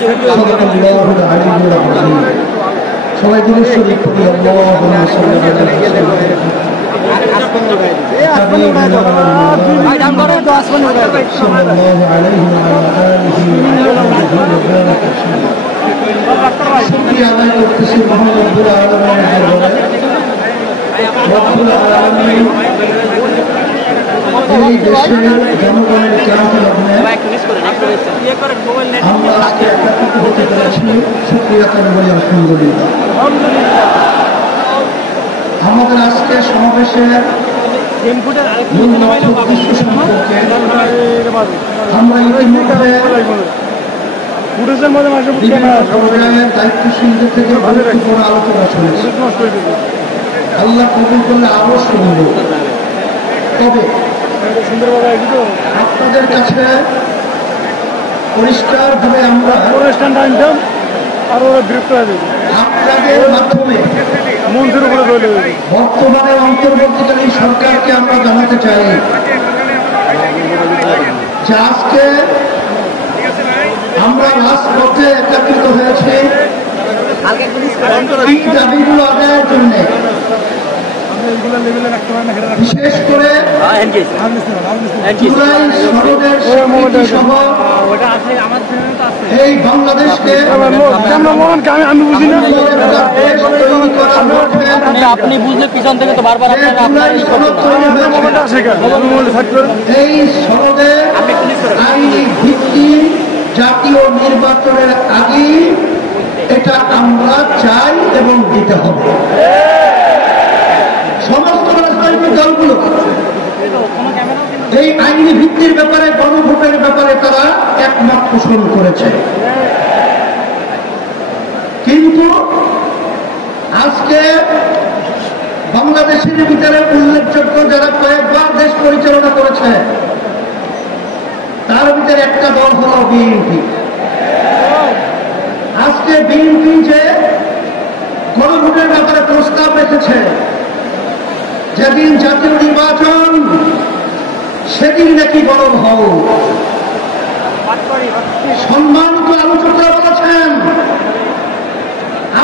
সাল্লাল্লাহু আলাইহি ওয়া সাল্লাম। সবাই দুরূদ শরীফ পড়ি। আল্লাহুম্মা সাল্লি আলা শুকরিয়া আদায় করতেছি মহান রব্বুল আলামিনের দরবারে। রব্বুল আলামিন এই দেশের জনগণের ক্লান্তি লগ্নে আমরা আজকে একত্রিত হতে পেরেছি। শুকরিয়া করে বলি আলহামদুলিল্লাহ। আমাদের আজকে সমাবেশের উদ্দেশ্য সম্পর্কে আমরা ইতিমধ্যে পর্যায়ের দায়িত্বশীলদের থেকে গুরুত্বপূর্ণ আলোচনা শুনেছি। আল্লাহ কবুল করলে আরো শুনব। তবে আপনাদের কাছে পরিষ্কারভাবে আমরা আপনাদের মাধ্যমে বর্তমানে অন্তর্বর্তীকালীন সরকারকে আমরা জানাতে চাই যে আজকে আমরা রাজপথে একত্রিত হয়েছি এই দাবিগুলো আদায়ের জন্য। বিশেষ করে এই বাংলাদেশকে আপনি বুঝলে পিছন থেকে তো বারবার এই সনদে আইনি ভিত্তি জাতীয় নির্বাচনের আগে এটা আমরা চাই এবং দিতে হবে। সমস্ত রাজনৈতিক দলগুলো এই আইনি ভিত্তির ব্যাপারে গণভোটের ব্যাপারে তারা একমত পোষণ করেছে। কিন্তু আজকে বাংলাদেশের ভিতরে উল্লেখযোগ্য যারা কয়েকবার দেশ পরিচালনা করেছে তার ভিতরে একটা দল হল বিএনপি। আজকে বিএনপি যে গণভোটের ব্যাপারে প্রস্তাব রেখেছে, যেদিন জাতীয় নির্বাচন সেদিন নাকি গরম হও। সম্মানিত আলোচকরা বলেছেন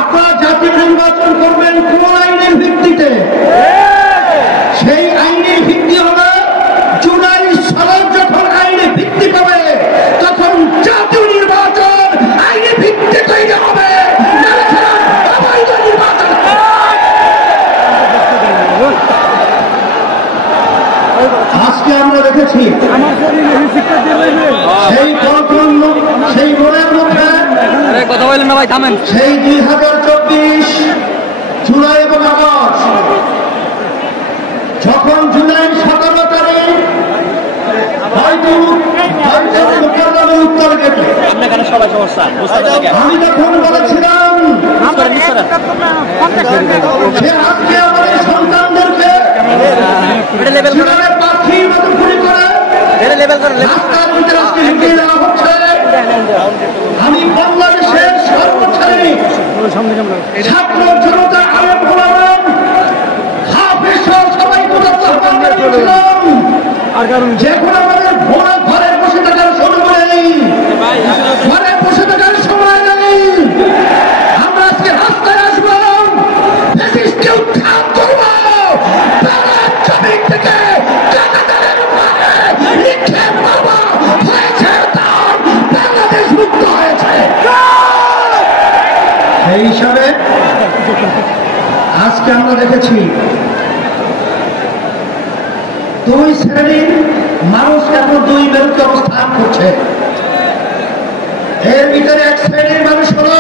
আপনারা জাতীয় নির্বাচন করবেন কোন আইনের ভিত্তিতে? সেই আইনের ভিত্তি হবে জুলাই সালের যখন আইনে ভিত্তি পাবে তখন জাতীয় নির্বাচন আইনে ভিত্তি তৈরি হবে। আজকে আমরা দেখেছি সেই মনের মধ্যে কথা বলেন না ভাই, থামেন। সেই 2024 জুলাই এবং আগস্ট যখন জুলাই 17 তারিখ উত্তর গেটে আমি তখন বলেছিলাম সে আজকে আমাদের সন্তানদেরকে পাখির মতো ঘুরি করে রাস্তার ভিতরে আজকে ঢুকিয়ে দেওয়া হচ্ছে। আমি বাংলাদেশের সর্বশ্রেণী ছাত্র জনতা আলেম ওলামা হাফেজ সবাই যেখন আমাদের ঘরে বসে থাকার সময় নেই, ঘরে বসে থাকার সময় নেই, আমরা আজকে রাস্তায় আসবো, উৎখাত করবো, জমি থেকে বাংলাদেশ মুক্ত হয়েছে। সেই হিসাবে আজকে আমরা দেখেছি দুই শ্রেণীর মানুষ এখন দুই মেরুতে অবস্থান করছে। এর ভিতরে এক শ্রেণীর মানুষ হল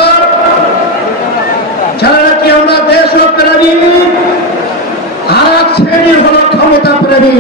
যারা নাকি আমরা দেশ প্রেমী, আর এক শ্রেণীর হল ক্ষমতা প্রেমী।